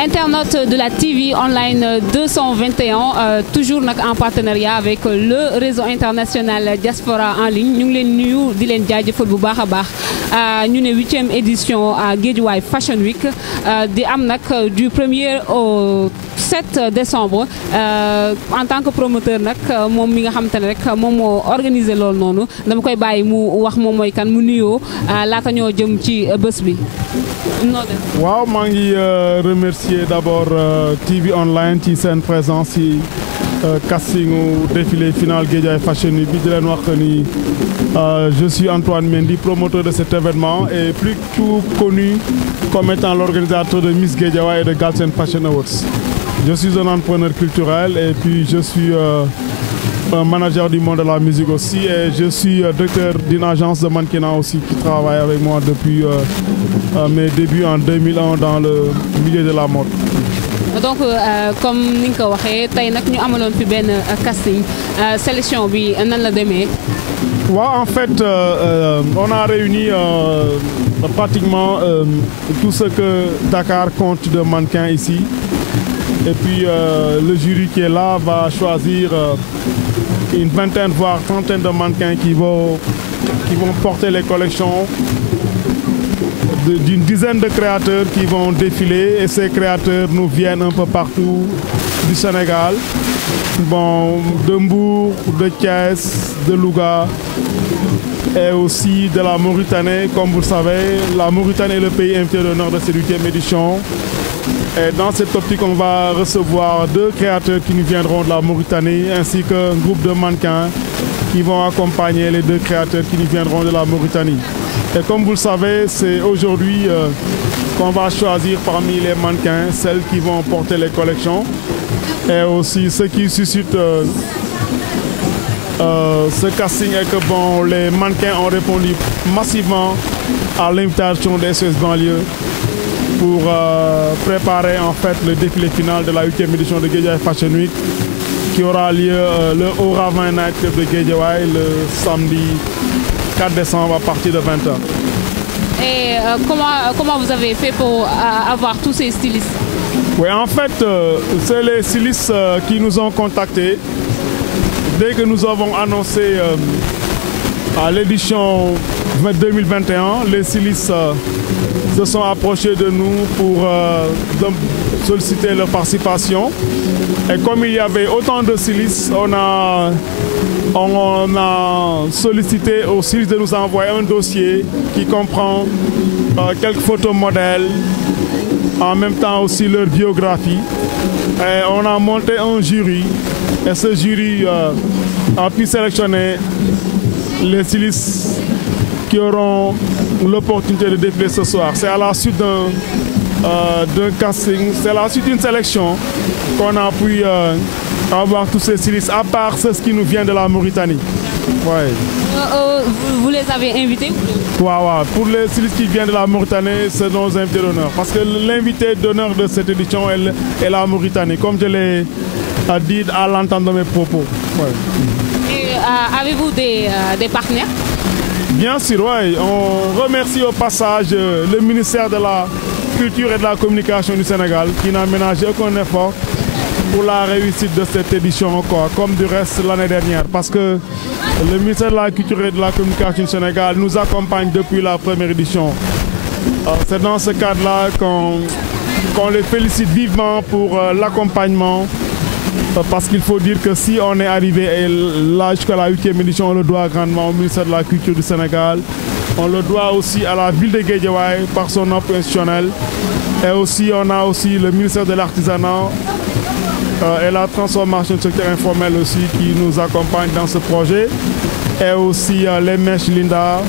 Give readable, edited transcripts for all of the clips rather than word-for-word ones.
Internautes de la TV Online 221, toujours en partenariat avec le réseau international Diaspora en ligne. Nous sommes nuyu di len jaajëfal bu baax a baax ñu ne 8e édition Guédiawaye Fashion Week di am du 1er au 7 décembre en tant que promoteur nag moom mi nga xamante ne rek moom moo organisé loolu noonu dama koy bàyyi mu wax moom mooy kan mu nuyoo laata ñoo jëm ci bés bi. waaw maa ngi remercier d'abord TV Online ci seen présence ci casting au défilé final Guédiawaye Fashion Week bi di leen wax ni je suis Antoine Mendy, promoteur de cet événement et plutôt connu comme étant l'organisateur de Miss Guédiawaye et de Galsen Fashion Awards. Je suis un entrepreneur culturel et puis je suis un manager du monde de la musique aussi et je suis directeur d'une agence de mannequinat aussi qui travaille avec moi depuis mes débuts en 2001 dans le milieu de la mode. Donc comme ni nga ko waxee tey nag ñu amaloon fi benn casting sélection bi nan la demee. En fait, on a réuni pratiquement tout ce que Dakar compte de mannequins ici. Et puis le jury qui est là va choisir une vingtaine, voire trentaine de mannequins qui vont porter les collections d'une dizaine de créateurs qui vont défiler. Et ces créateurs nous viennent un peu partout du Sénégal. Bon, de Mbour, de Thiès, de Louga et aussi de la Mauritanie. Comme vous le savez, la Mauritanie est le pays invité d'honneur de cette 8e édition. Et dans cette optique, on va recevoir 2 créateurs qui nous viendront de la Mauritanie ainsi qu'un groupe de mannequins qui vont accompagner les 2 créateurs qui nous viendront de la Mauritanie. Et comme vous le savez, c'est aujourd'hui qu'on va choisir parmi les mannequins celles qui vont porter les collections et aussi ce qui suscite ce casting est que bon, les mannequins ont répondu massivement à l'invitation des SOS Banlieue pour préparer en fait le défilé final de la 8e édition de Guédiawaye Fashion Week qui aura lieu le Au Ravin Night Club de Guédiawaye le samedi 4 décembre à partir de 20h. Et comment vous avez fait pour avoir tous ces stylistes? Oui, en fait, c'est les stylistes qui nous ont contactés. Dès que nous avons annoncé à l'édition 2021, les stylistes se sont approchés de nous pour solliciter leur participation. Et comme il y avait autant de stylistes, on a sollicité aux stylistes de nous envoyer un dossier qui comprend quelques photos modèles, en même temps aussi leur biographie. Et on a monté un jury et ce jury a pu sélectionner les stylistes qui auront l'opportunité de défiler ce soir. C'est à la suite d'un casting, c'est à la suite d'une sélection qu'on a pu avoir tous ces stylistes, à part ceux qui nous viennent de la Mauritanie. Ouais. Vous les avez invités? Ouais. Pour les stylistes qui viennent de la Mauritanie, c'est nos invités d'honneur. Parce que l'invité d'honneur de cette édition est la Mauritanie, comme je l'ai dit à l'entente de mes propos. Ouais. Et avez-vous des partenaires? Bien sûr, oui. On remercie au passage le ministère de la Culture et de la Communication du Sénégal qui n'a ménagé aucun effort pour la réussite de cette édition, comme du reste l'année dernière. Parce que le ministère de la Culture et de la Communication du Sénégal nous accompagne depuis la première édition. C'est dans ce cadre-là qu'on les félicite vivement pour l'accompagnement. Parce qu'il faut dire que si on est arrivé là jusqu'à la 8e édition, on le doit grandement au ministère de la Culture du Sénégal. On le doit aussi à la ville de Guédiawaye par son appui institutionnel. Et aussi, on a aussi le ministère de l'Artisanat et la transformation du secteur informel aussi qui nous accompagne dans ce projet. Et aussi les mèches Linda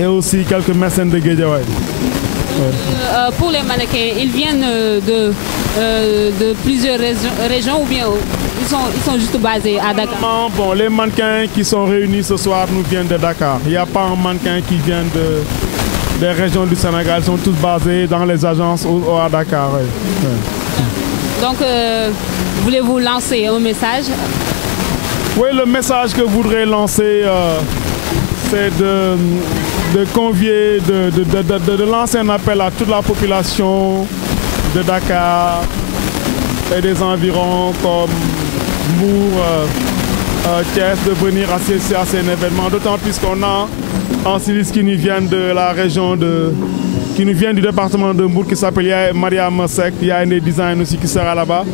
et aussi quelques mécènes de Guédiawaye. Pour les mannequins, ils viennent de plusieurs régions ou bien ils sont juste basés à Dakar? Bon, les mannequins qui sont réunis ce soir nous viennent de Dakar. Il n'y a pas un mannequin qui vient des régions du Sénégal. Ils sont tous basés dans les agences ou à Dakar. Ouais. Donc, voulez-vous lancer un message? Oui, le message que je voudrais lancer, c'est de convier, de lancer un appel à toute la population de Dakar et des environs comme Mbour, Thiès, de venir assister à ces événements, d'autant plus qu'on a en stylistes qui nous viennent de la région qui nous viennent du département de Mbour, qui s'appelle Maria Mosek. Il y a un des designs aussi qui sera là-bas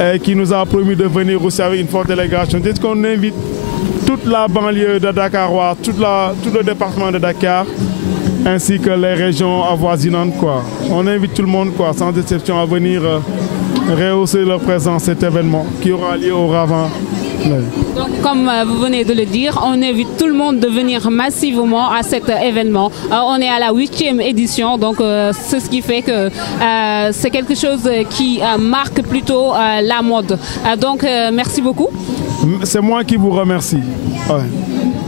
et qui nous a promis de venir aussi avec une forte délégation. C'est qu'on invite toute la banlieue de Dakarois, tout le département de Dakar, ainsi que les régions avoisinantes, quoi. On invite tout le monde, quoi, sans exception, à venir rehausser leur présence à cet événement qui aura lieu au Ravin. Donc, comme vous venez de le dire, on invite tout le monde de venir massivement à cet événement. On est à la 8e édition, donc c'est ce qui fait que c'est quelque chose qui marque plutôt la mode. Donc, merci beaucoup. C'est moi qui vous remercie. Ouais.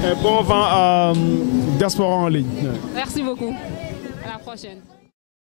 Et bon vent à Diaspora en ligne. Merci beaucoup. À la prochaine.